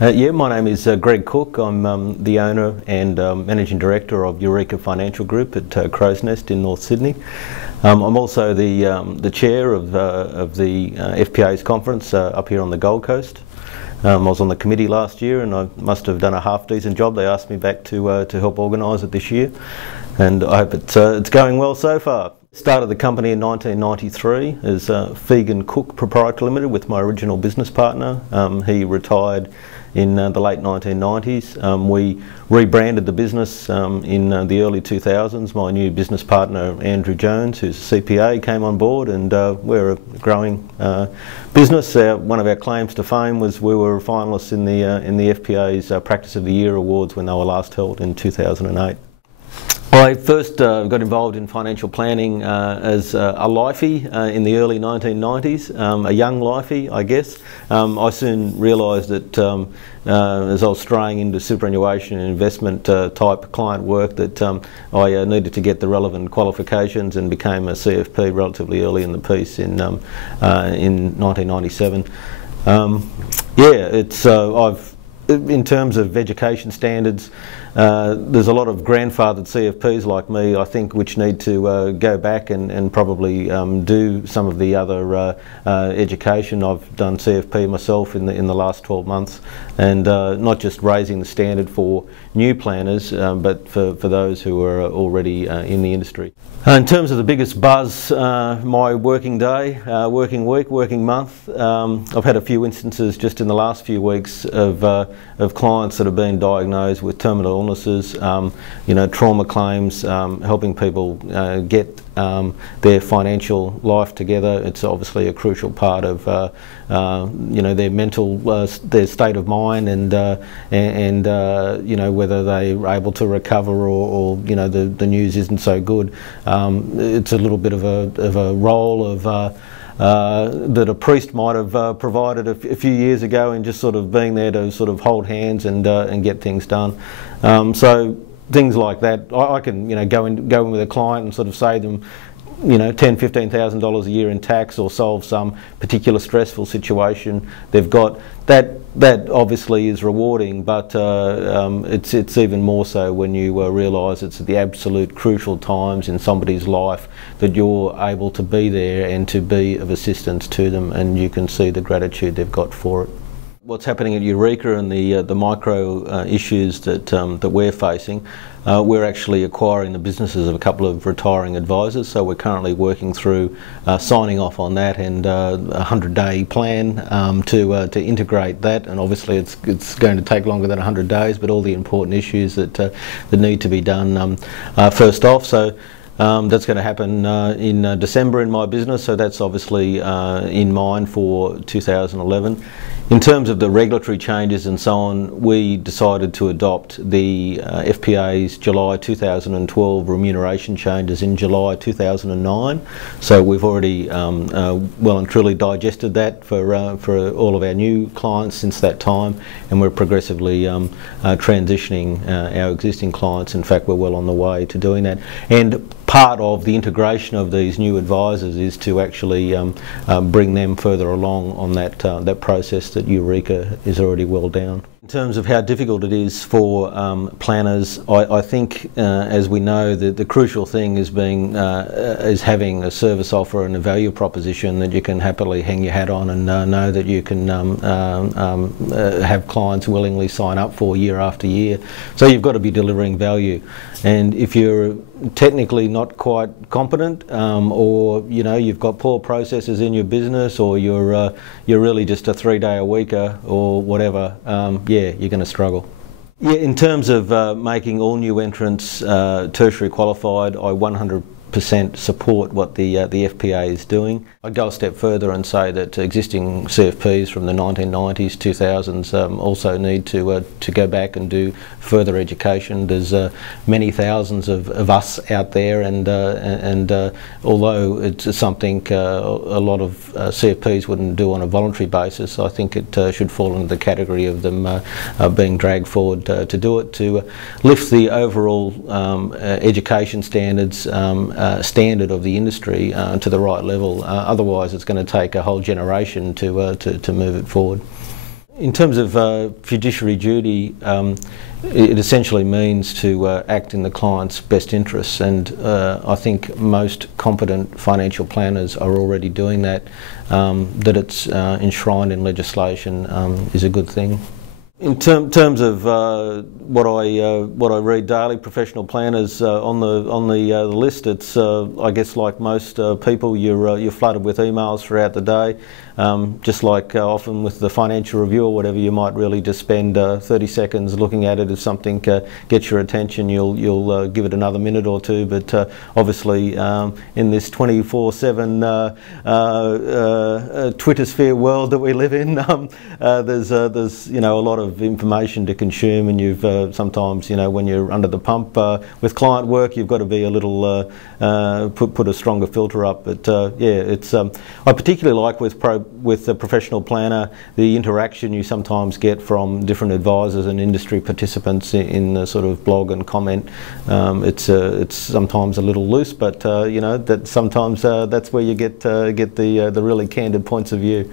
Yeah, my name is Greg Cook. I'm the owner and Managing Director of Eureka Financial Group at Crow's Nest in North Sydney. I'm also the chair of the FPA's conference up here on the Gold Coast. I was on the committee last year and I must have done a half-decent job. They asked me back to help organise it this year, and I hope it's going well so far. Started the company in 1993 as Fegan Cook Proprietary Limited with my original business partner. He retired in the late 1990s. We rebranded the business in the early 2000s. My new business partner Andrew Jones, who's a CPA, came on board, and we're a growing business. One of our claims to fame was we were finalists in the FPA's Practice of the Year Awards when they were last held in 2008. I first got involved in financial planning as a lifey in the early 1990s, a young lifey, I guess. I soon realised that as I was straying into superannuation and investment type client work that I needed to get the relevant qualifications, and became a CFP relatively early in the piece in 1997. In terms of education standards, there's a lot of grandfathered CFPs like me, I think, which need to go back and probably do some of the other education. I've done CFP myself in the last 12 months, and not just raising the standard for new planners, but for those who are already in the industry. In terms of the biggest buzz, my working day, working week, working month, I've had a few instances just in the last few weeks of clients that have been diagnosed with terminal illnesses, trauma claims, helping people get their financial life together. It's obviously a crucial part of their mental, their state of mind, and whether they're able to recover or the news isn't so good. It's a little bit of a role of that a priest might have provided a few years ago, in just sort of being there to sort of hold hands and get things done. So things like that, I can go in with a client and sort of save them $10,000–15,000 a year in tax, or solve some particular stressful situation they've got. That obviously is rewarding, but it's even more so when you realise it's at the absolute crucial times in somebody's life that you're able to be there and to be of assistance to them, and you can see the gratitude they've got for it. What's happening at Eureka and the micro issues that we're facing, we're actually acquiring the businesses of a couple of retiring advisors, so we're currently working through signing off on that, and a 100-day plan to integrate that. And obviously it's going to take longer than 100 days, but all the important issues that need to be done first off. So that's going to happen in December in my business, so that's obviously in mind for 2011. In terms of the regulatory changes and so on, we decided to adopt the FPA's July 2012 remuneration changes in July 2009. So we've already well and truly digested that for all of our new clients since that time, and we're progressively transitioning our existing clients. In fact, we're well on the way to doing that. And part of the integration of these new advisors is to actually bring them further along on that process that Eureka is already well down. In terms of how difficult it is for planners, I think, as we know, the crucial thing is having a service offer and a value proposition that you can happily hang your hat on, and know that you can have clients willingly sign up for year after year. So you've got to be delivering value, and if you're technically not quite competent, or you've got poor processes in your business, or you're really just a 3-day-a-weeker or whatever, yeah, you're going to struggle. Yeah, in terms of making all new entrants tertiary qualified, I 100% support what the FPA is doing. I'd go a step further and say that existing CFPs from the 1990s, 2000s also need to go back and do further education. There's many thousands of us out there, and although it's something a lot of CFPs wouldn't do on a voluntary basis, I think it should fall into the category of them being dragged forward to do it, to lift the overall education standards standard of the industry to the right level. Otherwise, it's going to take a whole generation to move it forward. In terms of fiduciary duty, it essentially means to act in the client's best interests, and I think most competent financial planners are already doing that. That it's enshrined in legislation is a good thing. In terms of what I read daily, professional planners on the list, it's I guess like most people, you're flooded with emails throughout the day. Just like often with the Financial Review or whatever, you might really just spend 30 seconds looking at it. If something gets your attention, you'll give it another minute or two. But obviously, in this 24/7 Twittersphere world that we live in, there's a lot of information to consume, and you've sometimes when you're under the pump with client work, you've got to be a little put a stronger filter up. But yeah, it's I particularly like with a professional planner the interaction you sometimes get from different advisors and industry participants in the sort of blog and comment. It's sometimes a little loose, but that sometimes that's where you get the really candid points of view.